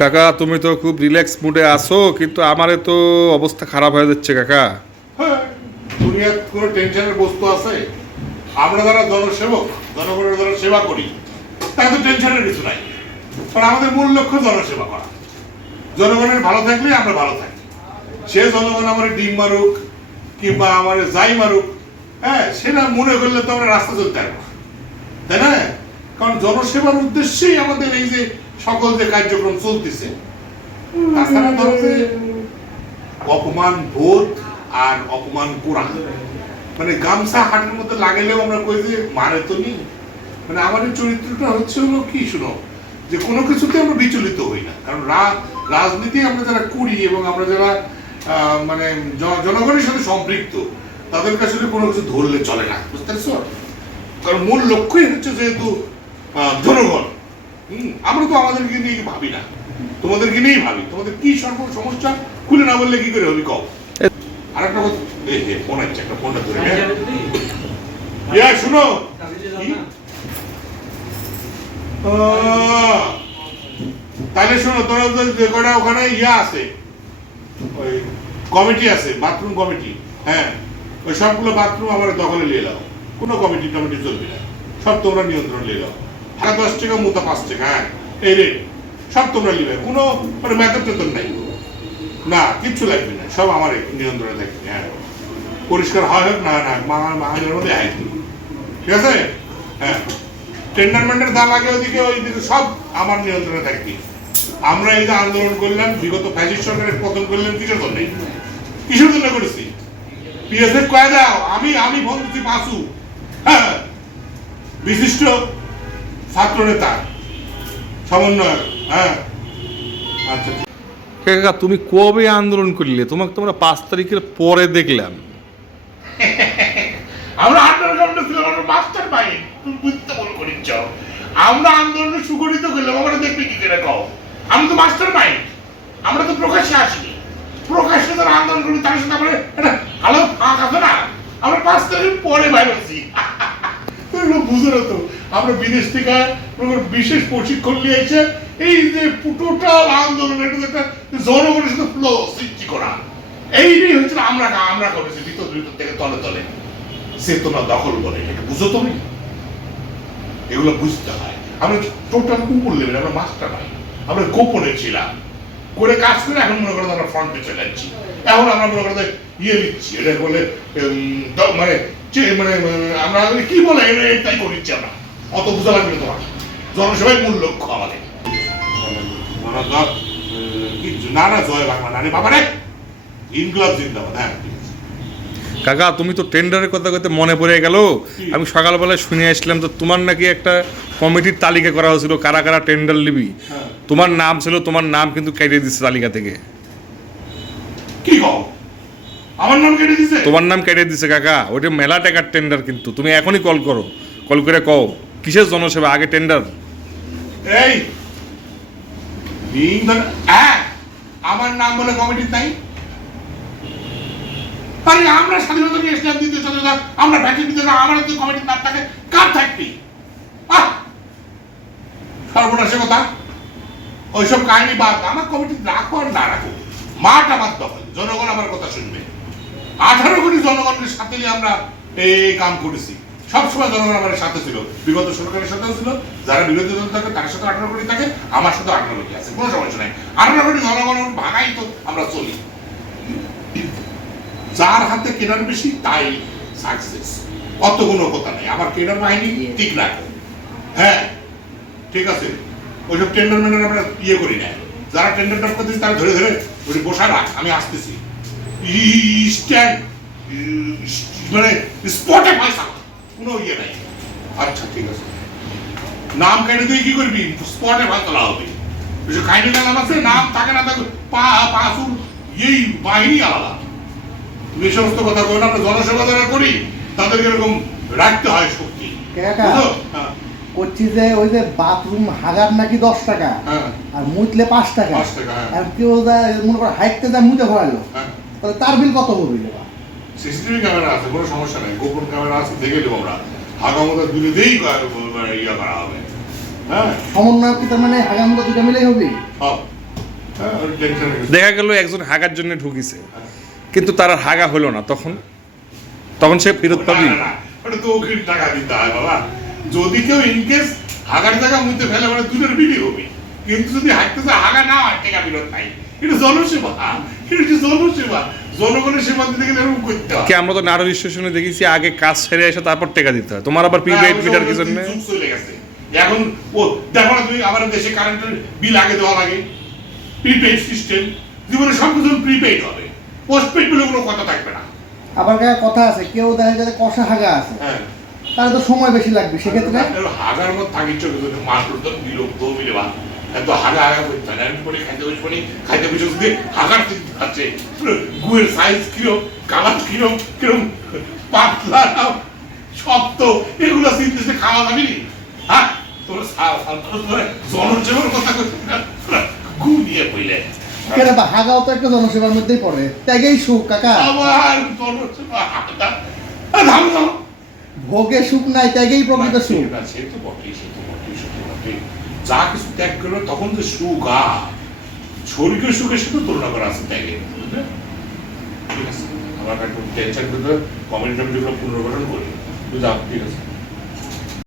কাকা তুমি তো খুব রিল্যাক্স মুডে আসো কিন্তু আমারে তো অবস্থা খারাপ হয়ে যাচ্ছে কাকা। হ্যাঁ, দুনিয়ার কোনো টেনশনের বস্তু আছে? আমরা যারা জনসেবক জনগণের যারা সেবা করি তাকে তো টেনশনের কিছু নাই। কারণ আমাদের মূল লক্ষ্য জনসেবা করা। জনগণের ভালো থাকলে আমরা ভালো থাকি। সে জনগণ আমার ডিম মারুক কিংবা আমার যাই মারুক হ্যাঁ সেটা মনে করলে তো আমরা রাস্তা চলতে পারব। তাই না? কারণ জনসেবার উদ্দেশ্যেই আমাদের এই যে সকল যে কার্যক্রম চলতেছে তাছাড়া ধরো যে অপমান বোধ আর অপমান করা মানে গামছা হাটের মধ্যে লাগাইলেও আমরা কই যে মারে তো নি মানে আমাদের চরিত্রটা হচ্ছে হলো কি শুনো যে কোনো কিছুতে আমরা বিচলিত হই না। কারণ রাজনীতি আমরা যারা করি এবং আমরা যারা মানে জনগণের সাথে সম্পৃক্ত তাদের কাছে কোনো কিছু ধরলে চলে না বুঝতে পারছ? কারণ মূল লক্ষ্যই হচ্ছে যেহেতু জনগণ। আমরা তো আমাদেরকে নিয়ে ভাবি না? তোমাদেরকে নিয়েই ভাবি। তোমাদের কি সর্ব সমস্যা? খুলে না বললে কি করে হবি? কও। আর একটা কথা ফোন আছে একটা ফোনটা ধরে ইয়া, শুনো। তাহলে শোনো, তোরা কটা ওখানে ইয়া আছে, ওই কমিটি আছে, বাথরুম কমিটি হ্যাঁ? ওই সবগুলো বাথরুম আমার দখলে নিয়ে নাও। কোনো কমিটি টমিটি চলবে না। সব তোমরা নিয়ন্ত্রণ নিয়ে নাও। টাকা দশ টাকা মোটা পাঁচ টাকা হ্যাঁ। এই রেট সব তোমরা নিবে। কোনো মানে মেথড টেতন নাই। না, কিচ্ছু লাগবে না। সব আমার নিয়ন্ত্রণে থাকবে হ্যাঁ। পরিষ্কার হয় হোক, না না মাহাজের মধ্যে আয় ঠিক আছে? হ্যাঁ। টেন্ডারমেন্টের দাম আগে ওদিকে, ওই দিকে সব আমার নিয়ন্ত্রণে থাকবে। আমরা এই যে আন্দোলন করলাম, বিগত ফ্যাসিস্ট সরকারের পতন করলাম, কিসের জন্য? কিসের জন্য করেছি? পিএসএফ কয়ে দাও, আমি আমি দিচ্ছি পাসু হ্যাঁ। বিশিষ্ট ছাত্র নেতা সমন্বয়ক হ্যাঁ? আচ্ছা কাকা তুমি কবে আন্দোলন করলে? তোমাকে তোমরা পাঁচ তারিখের পরে দেখলাম। আমরা আন্ডারগ্রাউন্ডে ছিলাম আমরা মাস্টার মাইন্ড তুমি বুঝতে ভুল করিচ্ছ আমরা আন্দোলনে সুগঠিত করলাম আমরা দেখবি কি করে কও? আমি তো মাস্টার মাইন্ড আমরা তো প্রকাশ্যে আসিনি। প্রকাশ্যে যারা আন্দোলন করি তার সাথে আমরা একটা আলো ফাঁক আছে না? আমরা পাঁচ তারিখ পরে বাইর হচ্ছি তোমরা বুঝো না তো। আমরা বিদেশ থেকে বিশেষ প্রশিক্ষণ নিয়ে এসে এই যে টোটাল আন্দোলন, এটা একটা জনগণের সাথে ফ্লো সৃষ্টি করা। এইটাই হচ্ছে আমরা আমরা করেছি ভিতর ভিতর থেকে তলে তলে। চেতনা দখল করে, এটা বুঝো তুমি? এগুলো বুঝতে হয়। আমরা টোটাল কুকুর লেভেল, আমরা মাস্টার নাই আমরা গোপনে ছিলাম। করে কাজ করে এখন মনে করো আমরা ফ্রন্টে চলে যাচ্ছি। এখন আমরা মনে করো ইয়ে দিচ্ছি এটা বলে মানে মানে আমরা কি বলে এটা তাই করিচ্ছি আমরা। অত বুঝা লাগবে তোমার জনসভাই মূল লক্ষ্য আমাদের। হ্যাঁ। কাকা তুমি তো টেন্ডারের কথা কথা মনে পড়ে গেল। আমি সকালবেলায় শুনে আসলাম তো তোমার নাকি একটা কমিটির তালিকা করা হয়েছিল কারা কারা টেন্ডার নিবি। হ্যাঁ। তোমার নাম ছিল তোমার নাম কিন্তু কেটে দিচ্ছে তালিকা থেকে। কি কও? আমার নাম কেটে দিছে? তোমার নাম কেটে দিছে কাকা ওইটা মেলা টাকার টেন্ডার কিন্তু। তুমি এখনই কল করো কল করে কও। কিসের জনসেবা? আগে টেন্ডার এই হ্যাঁ আমার নাম বলে তাই আরে, আমরা স্বাধীনতা নিয়ে যাক আমরা দিতে না আমার যদি থাকে। কার থাকবি সর্বনাশে কথা। ওইসব কাহিনী বাদ, আমার কমিটি রাখো আর না রাখো। আমার দখল, জনগণ আমার কথা শুনবে। আঠারো কোটি জনগণের সাথে আমরা এই কাম করেছি। সবসময় জনগণ আমাদের সাথে ছিল। বিগত সরকারের সাথেও ছিল যারা বিরোধী দল থাকে তার সাথে আঠারো কোটি থাকে আমার সাথে আঠারো কোটি আছে কোনো সমস্যা নাই। আঠারো কোটি জনগণ ভাগাই তো আমরা চলি। যার হাতে কেনার বেশি তাই সাকসেস অত কোনো কথা নেই। আমার কেনার বাহিনী ঠিক না হ্যাঁ ঠিক আছে। ওইসব টেন্ডার ম্যান্ডার আমরা ইয়ে করি না। যারা টেন্ডার টাপ করতেছি তারা ধরে ধরে ওই বসা রাখ আমি আসতেছি। স্ট্যান্ড মানে স্পটে পয়সা। কোনো ইয়ে নাই। আচ্ছা ঠিক আছে। নাম কেটে দিয়ে কি করবি? স্পটে ভাত তোলা হবে। কাহিনী নাম আছে নাম থাকে না পা পাসুর এই বাহিনী আলাদা। তুমি সমস্ত কথা বলো না আমরা জনসেবা যারা করি তাদেরকে এরকম রাখতে হয় শক্তি? হ্যাঁ। করছি যে ওই যে বাথরুম হাগার নাকি দশ টাকা হ্যাঁ। আর মুতলে পাঁচ টাকা। হ্যাঁ। আর কেউ মনে করো হাইটতে যায় মুতে ভরালো তাহলে তার বিল কত হবে? সিসিটিভি ক্যামেরা আছে কোনো সমস্যা নেই। গোপন ক্যামেরা আছে দেখে দেবো আমরা। হাগামতা দুটো দিয়েই ইয়া করা হবে। হ্যাঁ? সমন্বয় তার মানে মিলেই হবে? হ্যাঁ। গেছে দেখা গেল একজন হাগার জন্য ঢুকিছে। কিন্তু তার আর হাগা হলো না। তখন তখন সে ফেরত পাবি। ওটা তো ওকে টাকা দিতে হয় বাবা। যদি কেউ ইনকেস হাগার টাকা মধ্যে ফেলে মানে দুটোর বিলি হবে। কিন্তু যদি হাঁটতেছে হাগা না হয় টাকা বিরত নাই এটা জনসেবা। এটা জনসেবা। জনগণের দিতে গেলে এরকম করতে হয়। কে আমরা তো নারদ স্টেশনে দেখেছি আগে কাজ সেরে এসে তারপর টাকা দিতে হয়। তোমার আবার প্রিপেড মিটার কি জন্য চলে গেছে। এখন ও দেখো না তুমি আমার দেশে কারেন্টের বিল আগে দেওয়া লাগে। প্রিপেড সিস্টেম জীবনে সব কিছু প্রিপেড হবে পোস্টপেড বলে কোনো কথা থাকবে না। আবার কথা আছে কেউ দেখা যায় কষা হাগা আছে। হ্যাঁ। তাহলে তো সময় বেশি লাগবে সেক্ষেত্রে? হাগার মত থাকি চোখে মাস মিলে এত হাগা হাগা করতে হয় না আমি পরে খাইতে বসে খাইতে বসে হাগার চিন্তা আছে গুয়ের সাইজ কিরম কালার কিরম কিরম পাতলা শক্ত এগুলো চিন্তা খাওয়া যাবে নি। হ্যাঁ তোর জনজীবন কথা ঘু নিয়ে কেন বা হাগাও তো একটা জনসেবার মধ্যেই পড়ে। ত্যাগেই সুখ কাকা। আবার হাগা ধাম ভোগে সুখ নাই ত্যাগেই প্রকৃত সুখ। না, সে তো বটেই, সে তো বটেই, সে তো বটেই। যা কিছু ত্যাগ করল তখন যে সুখ আর স্বর্গীয় সুখের সাথে তুলনা করা আছে ত্যাগের? ঠিক আছে? আমার একটু টেনশন কমেন্ট টমেন্ট পুনর্গঠন করি। বুঝলাম? ঠিক আছে?